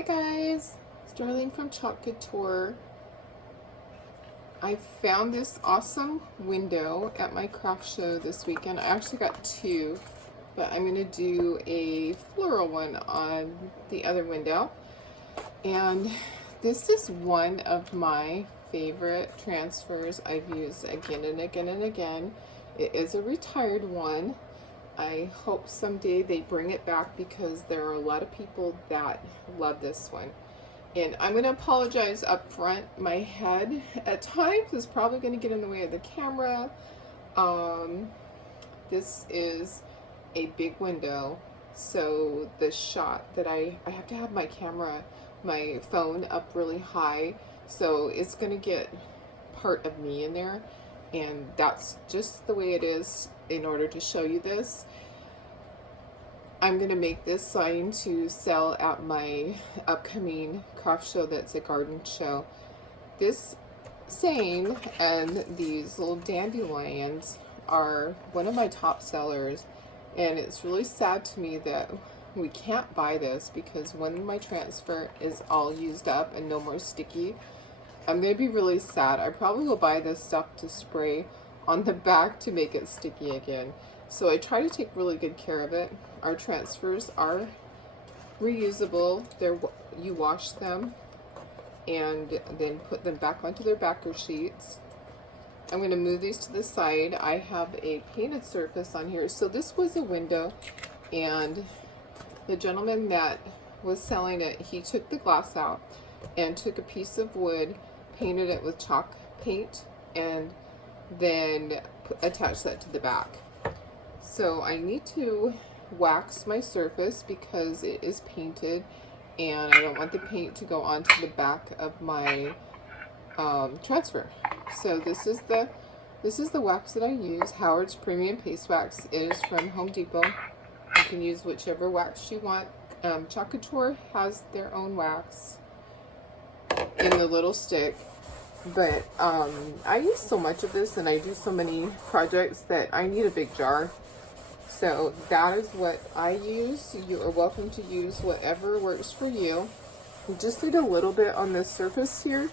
Hi guys, Sterling from Chalk Couture. I found this awesome window at my craft show this weekend. I actually got two, but I'm going to do a floral one on the other window. And this is one of my favorite transfers I've used again and again and again. It is a retired one. I hope someday they bring it back because there are a lot of people that love this one. And I'm going to apologize up front. My head at times is probably going to get in the way of the camera. This is a big window, so the shot that I have to have my phone up really high, so it's going to get part of me in there, and that's just the way it is in order to show you this. I'm going to make this sign to sell at my upcoming craft show that's a garden show. This saying and these little dandelions are one of my top sellers, and it's really sad to me that we can't buy this because when my transfer is all used up and no more sticky, I'm going to be really sad. I probably will buy this stuff to spray on the back to make it sticky again. So I try to take really good care of it. Our transfers are reusable. You wash them and then put them back onto their backer sheets. I'm going to move these to the side. I have a painted surface on here. So this was a window, and the gentleman that was selling it, he took the glass out and took a piece of wood, painted it with chalk paint, and then attached that to the back. So I need to wax my surface because it is painted, and I don't want the paint to go onto the back of my transfer. So this is the wax that I use, Howard's Premium Paste Wax. It is from Home Depot. You can use whichever wax you want. Chalk Couture has their own wax in the little stick, but I use so much of this and I do so many projects that I need a big jar. So that is what I use. You are welcome to use whatever works for you. We just need a little bit on this surface here.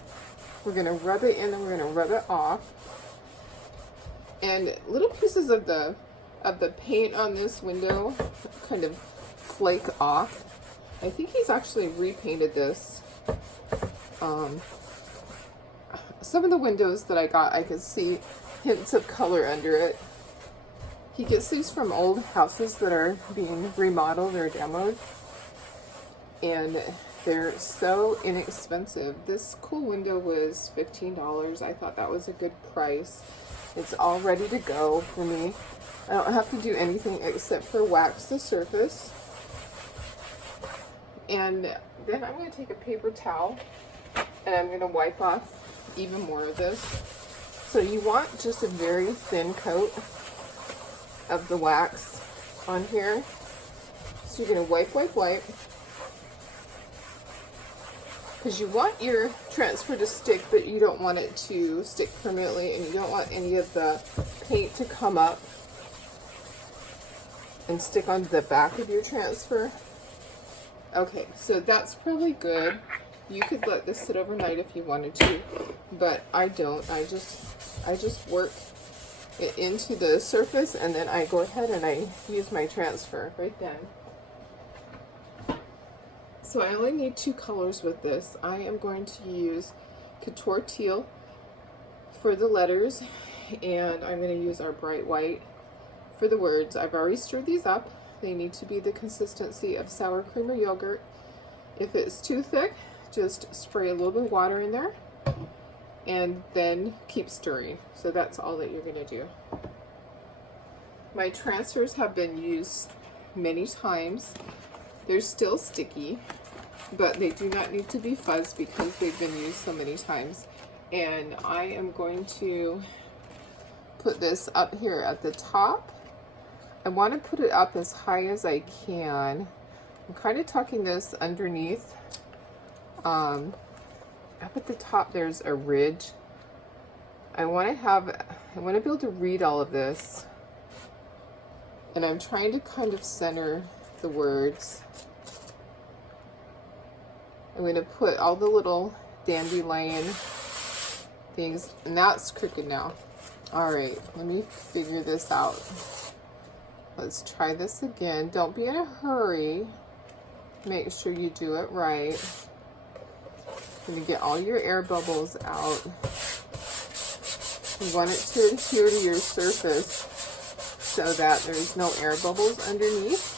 We're going to rub it in and we're going to rub it off. And little pieces of the paint on this window kind of flake off. I think he's actually repainted this. Some of the windows that I got, I could see hints of color under it. He gets these from old houses that are being remodeled or demoed, and they're so inexpensive. This cool window was $15. I thought that was a good price. It's all ready to go for me. I don't have to do anything except for wax the surface. And then I'm going to take a paper towel and I'm going to wipe off even more of this. So you want just a very thin coat of the wax on here. So you're going to wipe, because you want your transfer to stick, but you don't want it to stick permanently, and you don't want any of the paint to come up and stick onto the back of your transfer. Okay, so that's probably good. You could let this sit overnight if you wanted to, but I don't. I just work it into the surface, and then I go ahead and I use my transfer right then. So I only need two colors with this. I am going to use Couture Teal for the letters, and I'm going to use our bright white for the words. I've already stirred these up. They need to be the consistency of sour cream or yogurt. If it's too thick, just spray a little bit of water in there and then keep stirring. So that's all that you're going to do. My transfers have been used many times. They're still sticky, but they do not need to be fuzzed because they've been used so many times. And I am going to put this up here at the top. I want to put it up as high as I can. I'm kind of tucking this underneath. Up at the top there's a ridge. I want to be able to read all of this, and I'm trying to kind of center the words. I'm going to put all the little dandelion things, and that's crooked now. All right, let me figure this out. Let's try this again. Don't be in a hurry. Make sure you do it right. You're going to get all your air bubbles out. You want it to adhere to your surface so that there's no air bubbles underneath.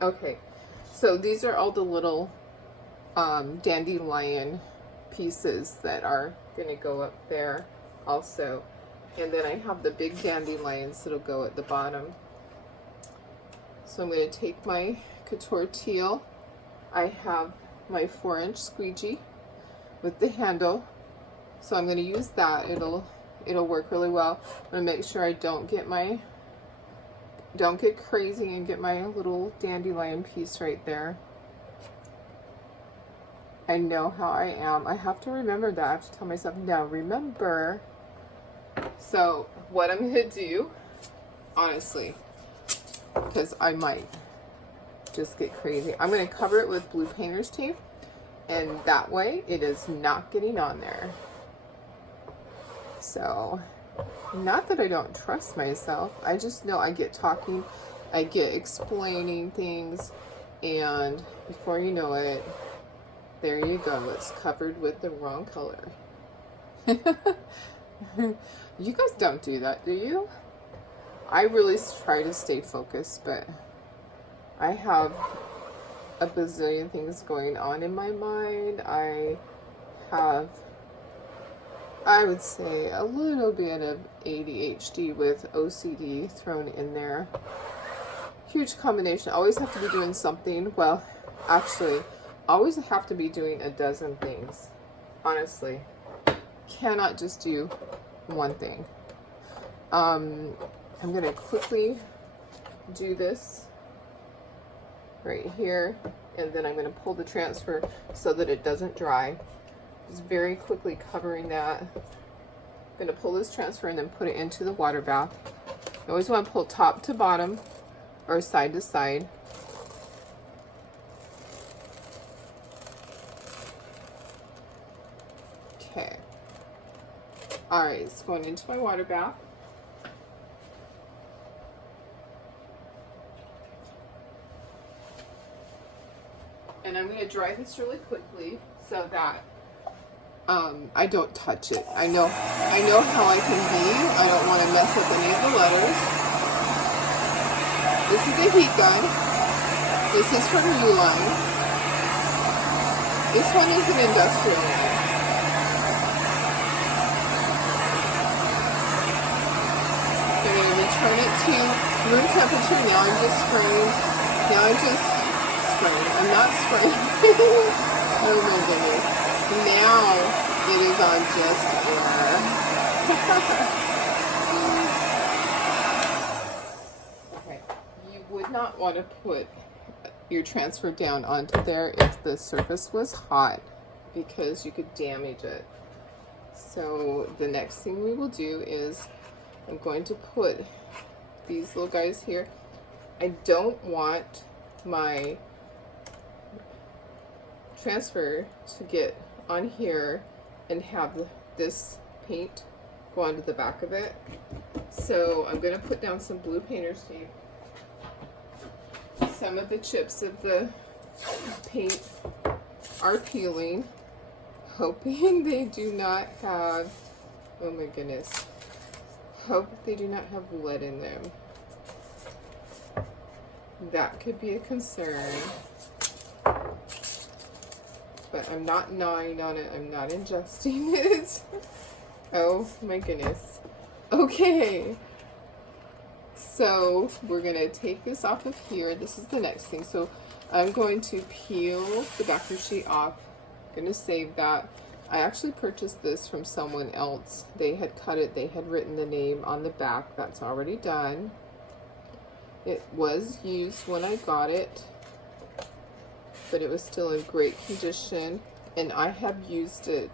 Okay, so these are all the little dandelion pieces that are going to go up there also. And then I have the big dandelions that'll go at the bottom. So I'm going to take my Couture teal. I have my 4-inch squeegee with the handle. So I'm going to use that. It'll work really well. I'm going to make sure I don't get crazy and get my little dandelion piece right there. I know how I am. I have to remember that. I have to tell myself, now remember. So what I'm going to do, honestly, because I might just get crazy, I'm going to cover it with blue painter's tape, and that way it is not getting on there. So, not that I don't trust myself, I just know I get talking, I get explaining things, and before you know it, there you go, it's covered with the wrong color. You guys don't do that, do you? I really try to stay focused, but I have a bazillion things going on in my mind. I have, I would say, a little bit of ADHD with OCD thrown in there. Huge combination. Always have to be doing something. Well, actually, always have to be doing a dozen things. Honestly. Cannot just do one thing. I'm going to quickly do this right here, and then I'm going to pull the transfer so that it doesn't dry. Just very quickly covering that. I'm going to pull this transfer and then put it into the water bath. You always want to pull top to bottom or side to side. Okay. Alright, it's going into my water bath. And I'm going to dry this really quickly so that I don't touch it. I know how I can be. I don't want to mess up any of the letters. This is a heat gun. This is from Uline. This one is an industrial one. I'm going to return it to room temperature. Now I'm just spraying. I'm not spraying. Oh my goodness. Now it is on just air. Okay. You would not want to put your transfer down onto there if the surface was hot, because you could damage it. So the next thing we will do is I'm going to put these little guys here. I don't want my transfer to get on here and have this paint go onto the back of it. So I'm going to put down some blue painter's tape. Some of the chips of the paint are peeling, hoping they do not have, oh my goodness, hope they do not have lead in them. That could be a concern. But I'm not gnawing on it. I'm not ingesting it. Oh my goodness. Okay. So we're going to take this off of here. This is the next thing. So I'm going to peel the backer sheet off. I'm going to save that. I actually purchased this from someone else. They had cut it. They had written the name on the back. That's already done. It was used when I got it, but it was still in great condition, and I have used it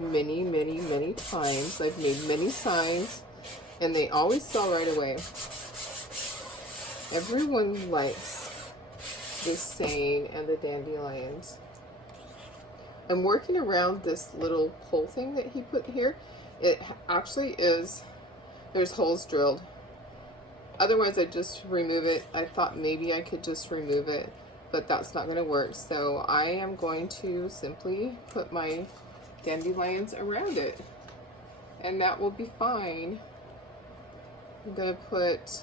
many times. I've made many signs, and they always sell right away. Everyone likes the saying and the dandelions. I'm working around this little pole thing that he put here. It actually is, there's holes drilled. Otherwise, I just remove it. I thought maybe I could just remove it, but that's not going to work. So I am going to simply put my dandelions around it, and that will be fine. I'm going to put,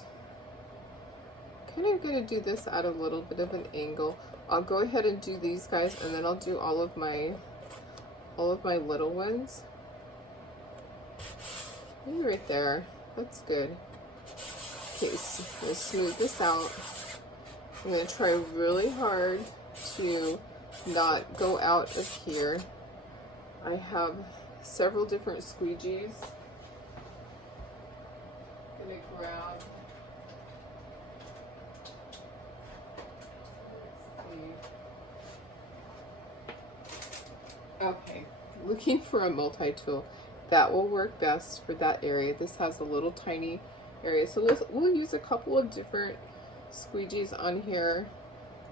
kind of going to do this at a little bit of an angle. I'll go ahead and do these guys, and then I'll do all of my little ones. Maybe right there. That's good. Okay, so we'll smooth this out. I'm going to try really hard to not go out of here. I have several different squeegees. I'm going to grab, okay, looking for a multi-tool. That will work best for that area. This has a little tiny area. So we'll use a couple of different squeegees on here.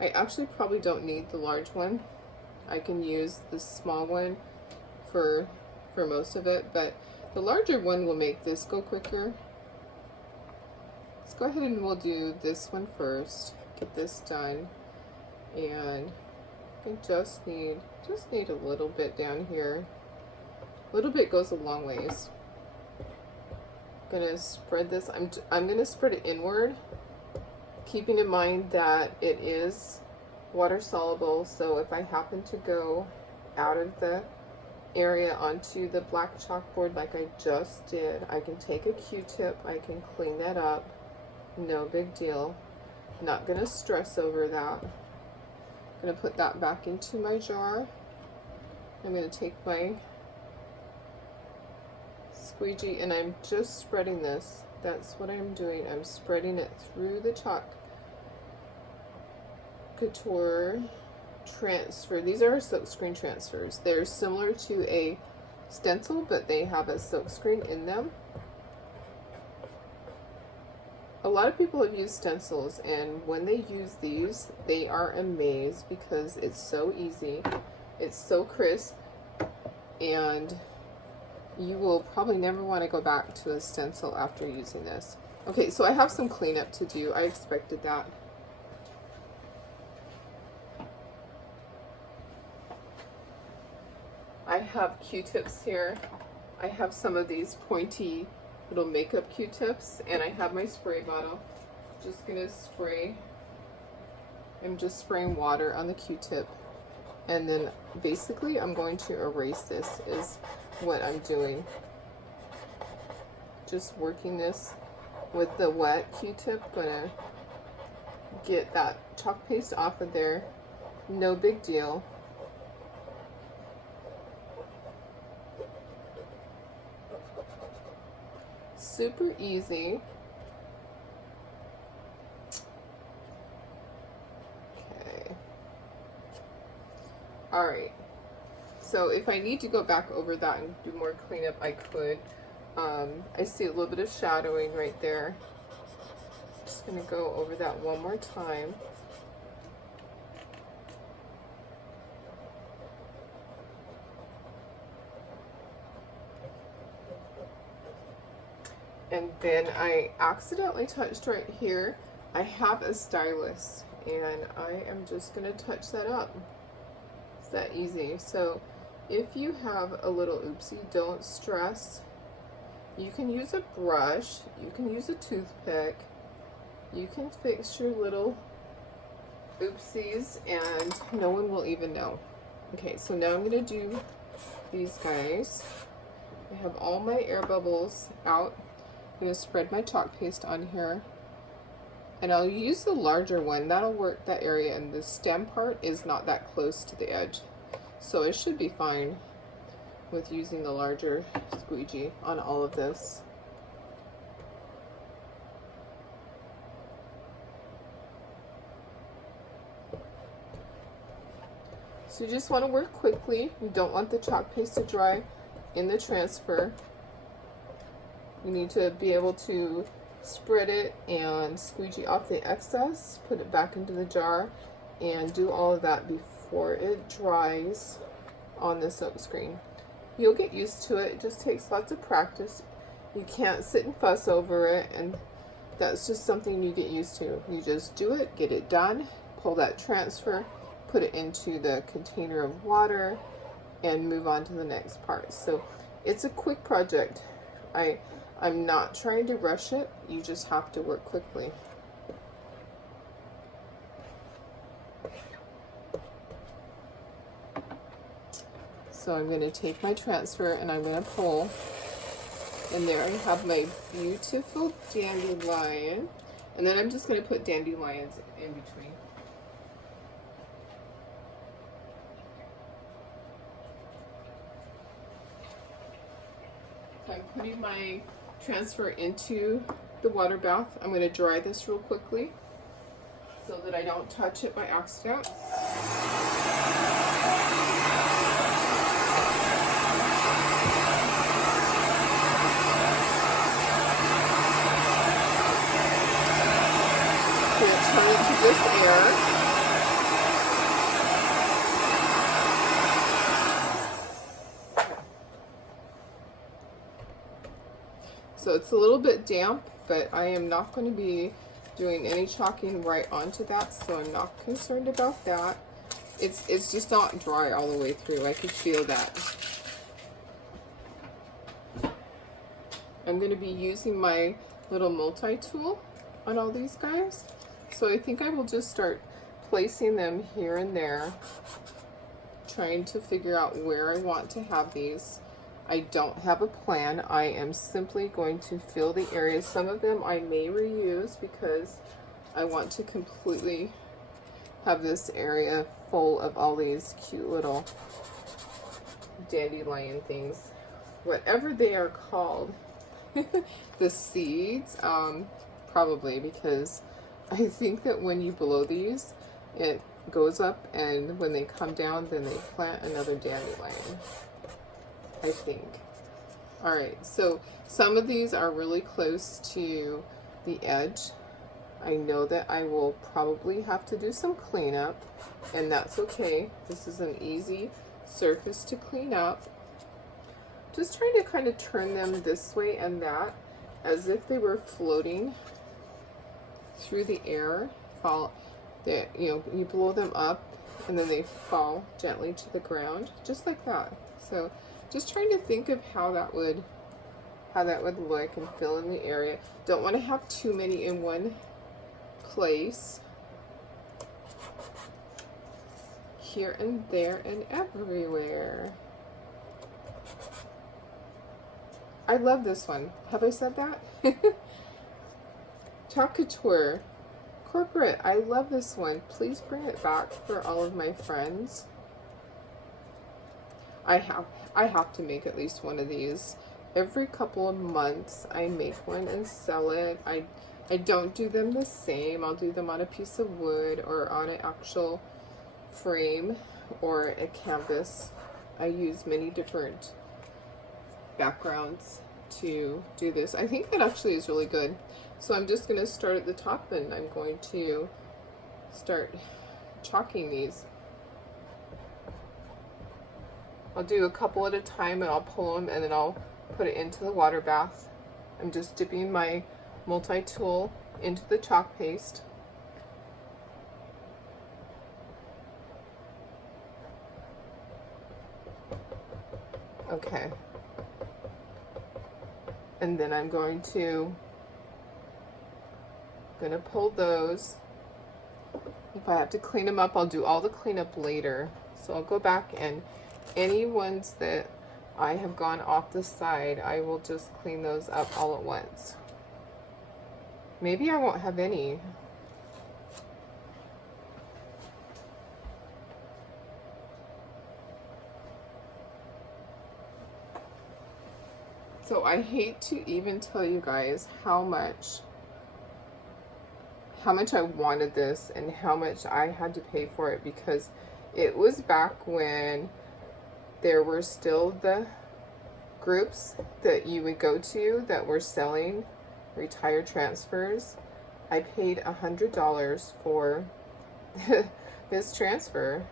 I actually probably don't need the large one. I can use the small one for most of it, but the larger one will make this go quicker. Let's go ahead and we'll do this one first. Get this done. And I just need a little bit down here. A little bit goes a long ways. I'm gonna spread this. I'm gonna spread it inward, keeping in mind that it is water soluble. So if I happen to go out of the area onto the black chalkboard like I just did, I can take a Q-tip. I can clean that up. No big deal. Not gonna stress over that. I'm gonna put that back into my jar. I'm gonna take my squeegee and I'm just spreading this. That's what I'm doing. I'm spreading it through the Chalk Couture transfer. These are silkscreen transfers. They're similar to a stencil, but they have a silkscreen in them. A lot of people have used stencils, and when they use these, they are amazed because it's so easy. It's so crisp, and you will probably never want to go back to a stencil after using this. Okay, so I have some cleanup to do. I expected that. I have Q-tips here. I have some of these pointy little makeup Q-tips, and I have my spray bottle. Just gonna spray. I'm just spraying water on the Q-tip, and then basically I'm going to erase this is what I'm doing. Just working this with the wet Q-tip. Gonna get that chalk paste off of there. No big deal. Super easy. Okay. All right. So if I need to go back over that and do more cleanup, I could. I see a little bit of shadowing right there. Just gonna go over that one more time. And then I accidentally touched right here. I have a stylus, and I am just gonna touch that up. It's that easy. So if you have a little oopsie, don't stress. You can use a brush, you can use a toothpick, you can fix your little oopsies and no one will even know. Okay, so now I'm gonna do these guys. I have all my air bubbles out. I'm gonna spread my chalk paste on here. And I'll use the larger one, that'll work that area, and the stem part is not that close to the edge. So it should be fine with using the larger squeegee on all of this. So you just want to work quickly. You don't want the chalk paste to dry in the transfer. You need to be able to spread it and squeegee off the excess, put it back into the jar, and do all of that before it dries on the silk screen. You'll get used to it. It just takes lots of practice. You can't sit and fuss over it, and that's just something you get used to. You just do it, get it done, pull that transfer, put it into the container of water, and move on to the next part. So it's a quick project. I'm not trying to rush it. You just have to work quickly. So I'm going to take my transfer and I'm going to pull. And there I have my beautiful dandelion. And then I'm just going to put dandelions in between. I'm putting my transfer into the water bath. I'm going to dry this real quickly so that I don't touch it by accident. I'm going to turn it to just air. So it's a little bit damp, but I am not going to be doing any chalking right onto that, so I'm not concerned about that. It's just not dry all the way through. I could feel that. I'm going to be using my little multi-tool on all these guys. So I think I will just start placing them here and there, trying to figure out where I want to have these. I don't have a plan. I am simply going to fill the areas. Some of them I may reuse because I want to completely have this area full of all these cute little dandelion things, whatever they are called. The seeds, probably, because I think that when you blow these, it goes up, and when they come down, then they plant another dandelion, I think. All right, so some of these are really close to the edge. I know that I will probably have to do some cleanup, and that's okay. This is an easy surface to clean up. Just trying to kind of turn them this way and that, as if they were floating through the air. You blow them up, and then they fall gently to the ground, just like that. So just trying to think of how that would look and fill in the area. Don't want to have too many in one place. Here and there and everywhere. I love this one. Have I said that? Chalk Couture. Corporate. I love this one. Please bring it back for all of my friends. I have to make at least one of these. Every couple of months I make one and sell it. I don't do them the same. I'll do them on a piece of wood or on an actual frame or a canvas. I use many different backgrounds to do this. I think that actually is really good. So I'm just going to start at the top, and I'm going to start chalking these. I'll do a couple at a time, and I'll pull them, and then I'll put it into the water bath. I'm just dipping my multi-tool into the chalk paste. Okay. And then I'm going to pull those. If I have to clean them up, I'll do all the cleanup later. So I'll go back, and any ones that I have gone off the side, I will just clean those up all at once. Maybe I won't have any. So I hate to even tell you guys how much I wanted this and how much I had to pay for it, because it was back when there were still the groups that you would go to that were selling retire transfers. I paid $100 for this transfer,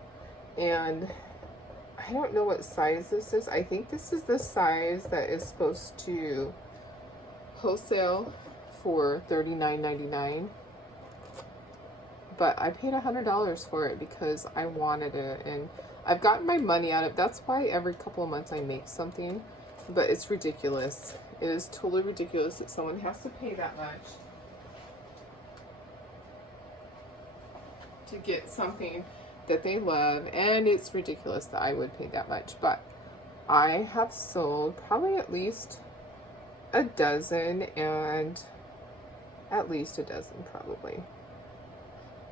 and I don't know what size this is. I think this is the size that is supposed to wholesale for $39.99. But I paid $100 for it because I wanted it, and I've gotten my money out of it. That's why every couple of months I make something, but it's ridiculous. It is totally ridiculous that someone has to pay that much to get something that they love, and it's ridiculous that I would pay that much. But I have sold probably at least a dozen, and at least a dozen probably.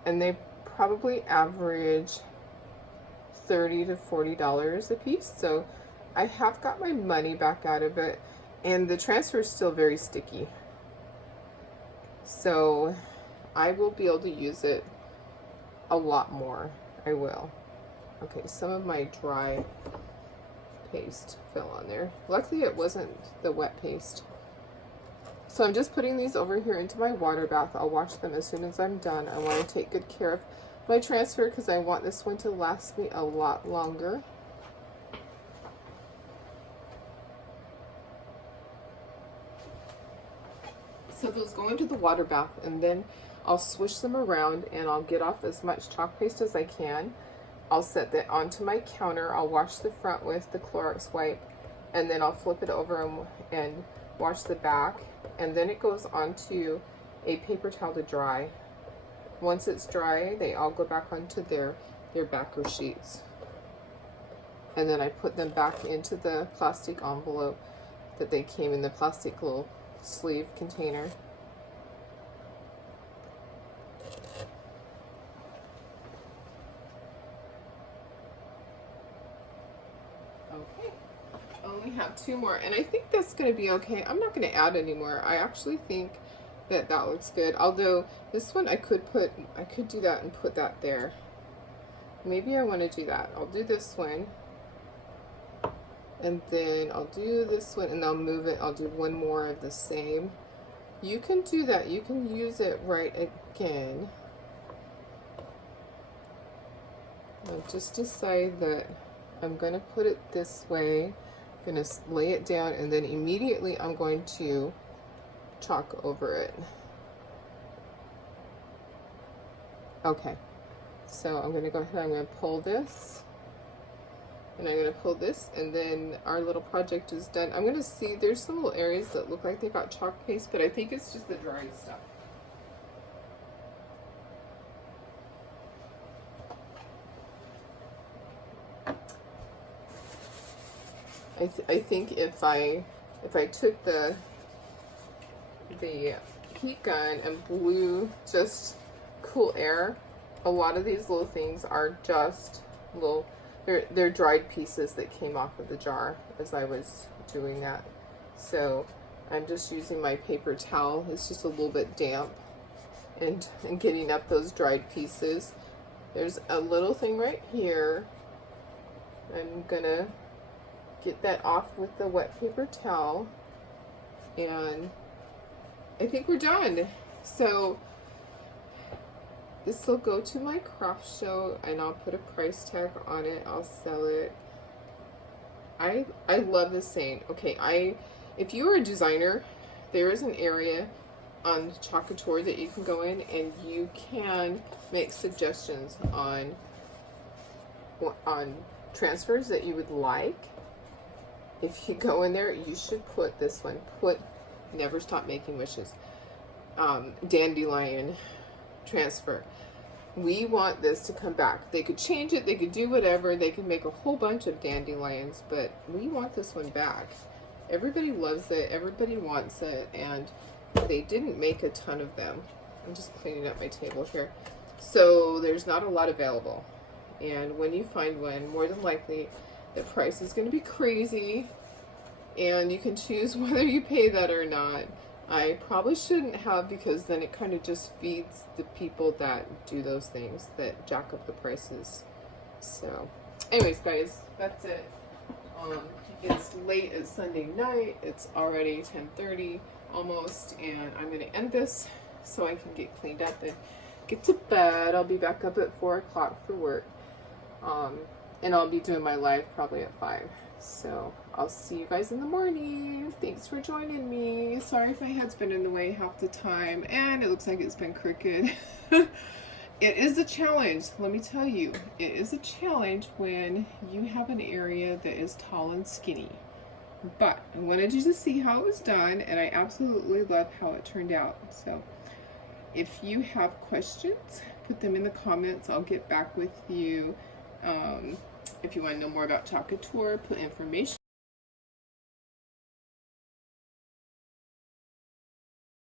And they probably average $30 to $40 a piece. So I have got my money back out of it, and the transfer is still very sticky. So I will be able to use it a lot more. I will. Okay, some of my dry paste fell on there. Luckily it wasn't the wet paste. So I'm just putting these over here into my water bath. I'll wash them as soon as I'm done. I want to take good care of my transfer because I want this one to last me a lot longer. So those go into the water bath, and then I'll swish them around and I'll get off as much chalk paste as I can. I'll set that onto my counter. I'll wash the front with the Clorox wipe, and then I'll flip it over and wash the back, and then it goes onto a paper towel to dry. Once it's dry, they all go back onto their backer sheets. And then I put them back into the plastic envelope that they came in, the plastic little sleeve container. Okay, I only have 2 more, and I think that's going to be okay. I'm not going to add any more. I actually think that that looks good. Although this one I could do that and put that there. Maybe I want to do that. I'll do this one, and then I'll do this one, and I'll move it. I'll do one more of the same. You can do that. You can use it right again. I'll just decide that I'm going to put it this way. I'm going to lay it down, and then immediately I'm going to chalk over it. Okay, so I'm going to go ahead, I'm going to pull this, and I'm going to pull this, and then our little project is done. I'm going to see, there's some little areas that look like they got chalk paste, but I think it's just the dry stuff. I think if I took the heat gun and blew just cool air, a lot of these little things are just little, they're dried pieces that came off of the jar as I was doing that. So I'm just using my paper towel. It's just a little bit damp and getting up those dried pieces. There's a little thing right here. I'm gonna get that off with the wet paper towel, and I think we're done. So this will go to my craft show, and I'll put a price tag on it. I'll sell it. I love this saying. Okay, if you're a designer, there is an area on Chalk Couture that you can go in, and you can make suggestions on transfers that you would like. If you go in there, you should put this one. Put Never Stop Making Wishes. Dandelion transfer. We want this to come back. They could change it, they could do whatever, they could make a whole bunch of dandelions, but we want this one back. Everybody loves it, everybody wants it, and they didn't make a ton of them. I'm just cleaning up my table here. So there's not a lot available. And when you find one, more than likely, the price is going to be crazy, and you can choose whether you pay that or not. I probably shouldn't have, because then it kind of just feeds the people that do those things, that jack up the prices. So anyways, guys, that's it. It's late, it's Sunday night, it's already 10:30. almost, and I'm going to end this so I can get cleaned up and get to bed. I'll be back up at 4 o'clock for work, and I'll be doing my live probably at 5. So I'll see you guys in the morning. Thanks for joining me. Sorry if my head's been in the way half the time, and it looks like it's been crooked. It is a challenge, let me tell you. It is a challenge when you have an area that is tall and skinny. But I wanted you to see how it was done, and I absolutely love how it turned out. So if you have questions, put them in the comments. I'll get back with you. If you want to know more about Chalk Couture, put information